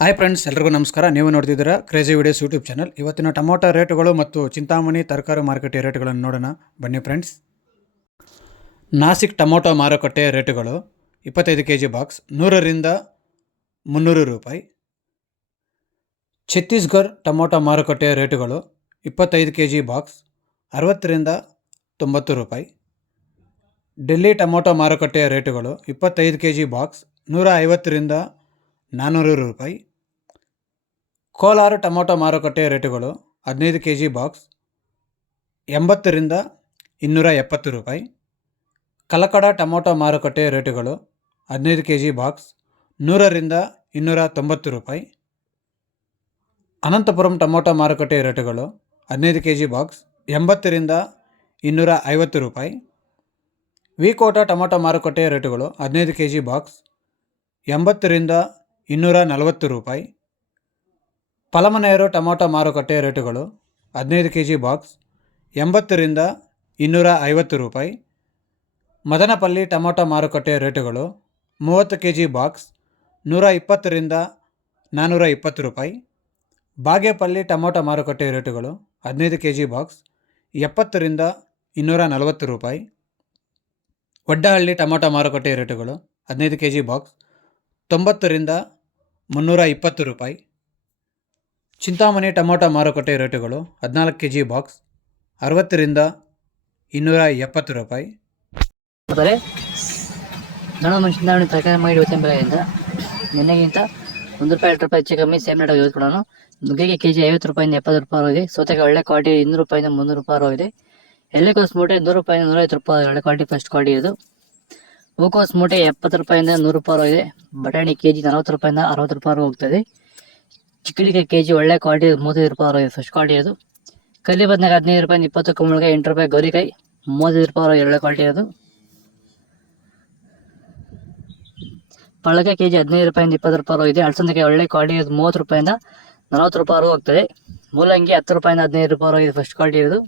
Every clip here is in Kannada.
ಹಾಯ್ ಫ್ರೆಂಡ್ಸ್, ಎಲ್ರಿಗೂ ನಮಸ್ಕಾರ. ನೀವು ನೋಡ್ತಿದ್ದೀರಾ ಕ್ರೇಜಿ ವಿಡಿಯೋಸ್ ಯೂಟ್ಯೂಬ್ ಚಾನಲ್. ಇವತ್ತಿನ ಟೊಮೊಟೊ ರೇಟುಗಳು ಮತ್ತು ಚಿಂತಾಮಣಿ ತರಕಾರಿ ಮಾರುಕಟ್ಟೆ ರೇಟುಗಳನ್ನು ನೋಡೋಣ ಬನ್ನಿ ಫ್ರೆಂಡ್ಸ್. ನಾಸಿಕ್ ಟೊಮೊಟೊ ಮಾರುಕಟ್ಟೆ ರೇಟುಗಳು 25 kg ಬಾಕ್ಸ್ 100ರಿಂದ 300 ರೂಪಾಯಿ. ಛತ್ತೀಸ್ಗಢ ಟೊಮೊಟೊ ಮಾರುಕಟ್ಟೆ ರೇಟುಗಳು 25 kg ಬಾಕ್ಸ್ 60ರಿಂದ 90 ರೂಪಾಯಿ. ಡೆಲ್ಲಿ ಟೊಮೊಟೊ ಮಾರುಕಟ್ಟೆ ರೇಟುಗಳು 25 kg ಬಾಕ್ಸ್ 150ರಿಂದ 400 ರೂಪಾಯಿ. ಕೋಲಾರ ಟೊಮೊಟೊ ಮಾರುಕಟ್ಟೆ ರೇಟುಗಳು 15 kg ಬಾಕ್ಸ್ 80ರಿಂದ 270 ರೂಪಾಯಿ. ಕಲಕಡ ಟೊಮೊಟೊ ಮಾರುಕಟ್ಟೆ ರೇಟುಗಳು 15 kg ಬಾಕ್ಸ್ 100ರಿಂದ 290 ರೂಪಾಯಿ. ಅನಂತಪುರಂ ಟೊಮೊಟೊ ಮಾರುಕಟ್ಟೆ ರೇಟುಗಳು 15 kg ಬಾಕ್ಸ್ 80ರಿಂದ 250 ರೂಪಾಯಿ. ವಿಕೋಟ ಟೊಮೊಟೊ ಮಾರುಕಟ್ಟೆ ರೇಟುಗಳು 15 kg ಬಾಕ್ಸ್ 80ರಿಂದ 240 ರೂಪಾಯಿ. ಪಲಮನೇರು ಟೊಮೊಟೊ ಮಾರುಕಟ್ಟೆ ರೇಟುಗಳು 15 kg ಬಾಕ್ಸ್ 80ರಿಂದ 250 ರೂಪಾಯಿ. ಮದನಪಲ್ಲಿ ಟೊಮೊಟೊ ಮಾರುಕಟ್ಟೆ ರೇಟುಗಳು 30 kg ಬಾಕ್ಸ್ 120ರಿಂದ 420 ರೂಪಾಯಿ. ಬಾಗೇಪಲ್ಲಿ ಟೊಮೊಟೊ ಮಾರುಕಟ್ಟೆ ರೇಟುಗಳು 15 kg ಬಾಕ್ಸ್ 70ರಿಂದ 240 ರೂಪಾಯಿ. ವಡ್ಡಹಳ್ಳಿ ಟೊಮೊಟೊ ಮಾರುಕಟ್ಟೆ ರೇಟುಗಳು 15 kg ಬಾಕ್ಸ್ 90ರಿಂದ 320 ರೂಪಾಯಿ. ಚಿಂತಾಮಣಿ ಟೊಮೊಟೊ ಮಾರುಕಟ್ಟೆ ರೇಟುಗಳು 14 kg ಬಾಕ್ಸ್ 60ರಿಂದ 270 ರೂಪಾಯಿ. ಚಿಂತಾಮಣಿ ತರಕಾರಿ ಮಾಡಿ ಇವತ್ತಿನ ಬೆಲೆಯಿಂದ ನಿನ್ನೆಗಿಂತ ₹1 ಹೆಚ್ಚು ಕಮ್ಮಿ ಸೇಮ್ ರೇಟ್ ಯೂಸ್ ನುಗ್ಗೆಗೆ ಕೆಜಿ 50 ರೂಪಾಯಿಂದ 70 ರೂಪಾಯಿ ಹೋಗಿದೆ. ಸೌತೆಕಾಯಿ ಒಳ್ಳೆ ಕ್ವಾಲಿಟಿ 200 ರೂಪಾಯಿಂದ 300 ರೂಪಾಯಿ ಹೋಗಿದೆ. ಎಲೆಕೋಸು ಮೂಟೆ 100 ರೂಪಾಯಿಂದ 150 ರೂಪಾಯಿ ಒಳ್ಳೆ ಕ್ವಾಲಿಟಿ ಫಸ್ಟ್ ಕ್ವಾಲಿಟಿ ಇದು. ಹೂಕೋಸು ಮೂಟೆ 70 ರೂಪಾಯಿಂದ 100 ರೂಪಾಯಿ ಹೋಗಿದೆ. ಬಟಾಣಿ ಕೆಜಿ 40 ರೂಪಾಯಿಂದ 60 ರೂಪಾಯಿ ಹೋಗ್ತದೆ. ಚಿಕ್ಕಡಿಕಾಯಿ ಕೆಜಿ ಒಳ್ಳೆ ಕ್ವಾಲಿಟಿ 35 ರೂಪಾಯಿ ಹೋಗಿದೆ ಫಸ್ಟ್ ಕ್ವಾಲಿಟಿ ಅದು. ಕಲ್ಲಿ ಬದನೆಗೆ 15 ರೂಪಾಯಿಂದ 20, ಕುಂಬಳಕಾಯಿ 8 ರೂಪಾಯಿ, ಗೌರಿಕಾಯಿ 35 ರೂಪಾಯಿ ಒಳ್ಳೆ ಕ್ವಾಲಿಟಿ ಅದು. ಪಳಕಾಯಿ ಕೆಜಿ 15 ರೂಪಾಯಿಂದ 20 ರೂಪಾಯಿ ಹೋಗಿದೆ. ಅಳಸಂದಕಾಯಿ ಒಳ್ಳೆ ಕ್ವಾಲಿಟಿ 30 ರೂಪಾಯಿಂದ 40 ರೂಪಾಯಿ ಹೋಗ್ತದೆ. ಮೂಲಂಗಿ 10 ರೂಪಾಯಿಂದ 15 ರೂಪಾಯಿ ಹೋಗಿದೆ ಫಸ್ಟ್ ಕ್ವಾಲಿಟಿ ಇದು.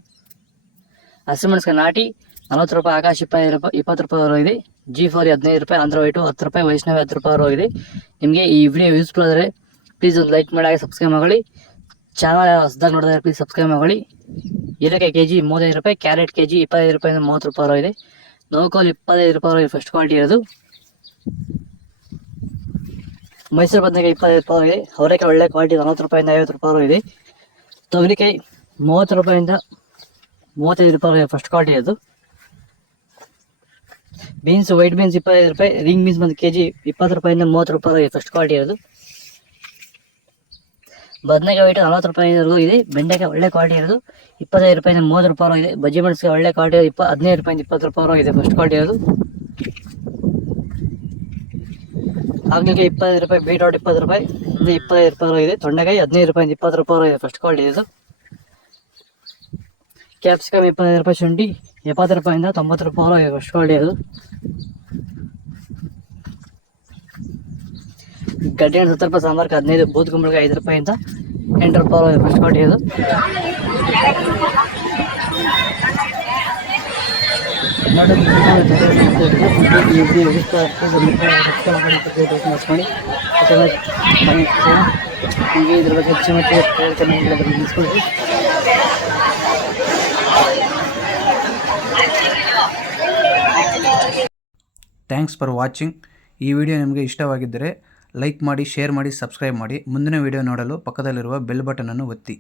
ಹಸಿಮೆಣಸಿನಕಾಯಿ ನಾಟಿ 40 ರೂಪಾಯಿ, ಆಕಾಶ 20 ರೂಪಾಯಿ ಹೋಗಿದೆ. G4 15 ರೂಪಾಯಿ, ಆಂಧ್ರ ವೈಟು 10 ರೂಪಾಯಿ, ವೈಷ್ಣವಿ 10 ರೂಪಾಯಿ ಹೋಗಿದೆ. ನಿಮಗೆ ಈ ವಿಡಿಯೋ ಯೂಸ್ಫುಲ್ ಆದರೆ ಪ್ಲೀಸ್ ಒಂದು ಲೈಕ್ ಮಾಡಿ, ಸಬ್ಸ್ಕ್ರೈಬ್ ಮಾಡಿ. ಚಾನಲ್ ಹೊಸದಾಗಿ ನೋಡಿದ್ರೆ ಪ್ಲೀಸ್ ಸಬ್ಸ್ಕ್ರೈಬ್ ಮಾಡಿ. ಹೀರೆಕಾಯಿ ಕೆಜಿ 35 ರೂಪಾಯಿ, ಕ್ಯಾರೆಟ್ ಕೆಜಿ 25 ರೂಪಾಯಿಂದ 30 ರೂಪಾಯಿ ಹೋಗಿದೆ. ನೋಕೋಲ್ 25 ರೂಪಾಯಿ ಹೋಗಿದೆ ಫಸ್ಟ್ ಕ್ವಾಲಿಟಿ ಇರೋದು. ಮೈಸೂರು ಬದನೆಕಾಯಿ 25 ರೂಪಾಯಿ ಹೋಗಿದೆ. ಅವರೆಕಾಯಿ ಒಳ್ಳೆ ಕ್ವಾಲಿಟಿ 40 ರೂಪಾಯಿಂದ 50 ರೂಪಾಯಿ ಹೋಗಿದೆ. ತೊಗರಿಕಾಯಿ 30 ರೂಪಾಯಿಂದ 35 ರೂಪಾಯಿ ಹೋಗಿದೆ ಫಸ್ಟ್ ಕ್ವಾಲಿಟಿ ಅದು. ಬೀನ್ಸ್ ವೈಟ್ ಬೀನ್ಸ್ 25 ರೂಪಾಯಿ, ರಿಂಗ್ ಬೀನ್ಸ್ ಬಂದು ಕೆಜಿ 20 ರೂಪಾಯಿಂದ 30 ರೂಪಾಯಿ ಹೋಗಿದೆ ಫಸ್ಟ್ ಕ್ವಾಲಿಟಿ ಅದು. ಬದನೆಕಾಯಿ ವೈಟ್ 40 ರೂಪಾಯಿ ಇದೆ. ಬೆಂಡೆಕಾಯಿ ಒಳ್ಳೆ ಕ್ವಾಲಿಟಿ ಇರೋದು 25 ರೂಪಾಯಿಂದ 30 ರೂಪಾಯಿ ಇದೆ. ಬಜ್ಜಿ ಮೆಣಸಿನಕಾಯಿ ಒಳ್ಳೆ ಕ್ವಾಲಿಟಿ 15 ರೂಪಾಯಿಂದ 20 ರೂಪಾಯಿ ಇದೆ ಫಸ್ಟ್ ಕ್ವಾಲಿಟಿ ಅದು. ಹಾಗಲಕಾಯಿ 25 ರೂಪಾಯಿ, ಬೀಟ್ರೋಟ್ 20 ರೂಪಾಯಿ 25 ರೂಪಾಯಿ ಇದೆ. ತೊಂಡೆಕಾಯಿ 15 ರೂಪಾಯಿಂದ 20 ರೂಪಾಯಿ ಇದೆ ಫಸ್ಟ್ ಕ್ವಾಲಿಟಿ ಇದು. ಕ್ಯಾಪ್ಸಿಕಮ್ 25 ರೂಪಾಯಿ, ಶುಂಠಿ 70 ರೂಪಾಯಿಂದ 90 ರೂಪಾಯಿ ಇದೆ ಫಸ್ಟ್ ಕ್ವಾಲಿಟಿ ಅದು. ಗಡ್ಡೆ 70 ರೂಪಾಯಿ, ಸಾಂಬಾರ್ಗೆ 15, ಬೂದ್ ಕುಂಬಳಕಾಯಿ 5 ರೂಪಾಯಿಂದ 8 ರೂಪಾಯಿ ಇದೆ ಫಸ್ಟ್ ಕ್ವಾಲಿಟಿ ಅದು. ಇದ್ರ ಬಗ್ಗೆ ಹೆಚ್ಚು ತಿಳಿಸ್ಕೊಡ್ತೀವಿ. Thanks for watching. ಈ ವಿಡಿಯೋ ನಿಮಗೆ ಇಷ್ಟವಾಗಿದ್ದರೆ ಲೈಕ್ ಮಾಡಿ, ಶೇರ್ ಮಾಡಿ, ಸಬ್ಸ್ಕ್ರೈಬ್ ಮಾಡಿ. ಮುಂದಿನ ವಿಡಿಯೋ ನೋಡಲು ಪಕ್ಕದಲ್ಲಿರುವ ಬೆಲ್ ಬಟನನ್ನು ಒತ್ತಿ.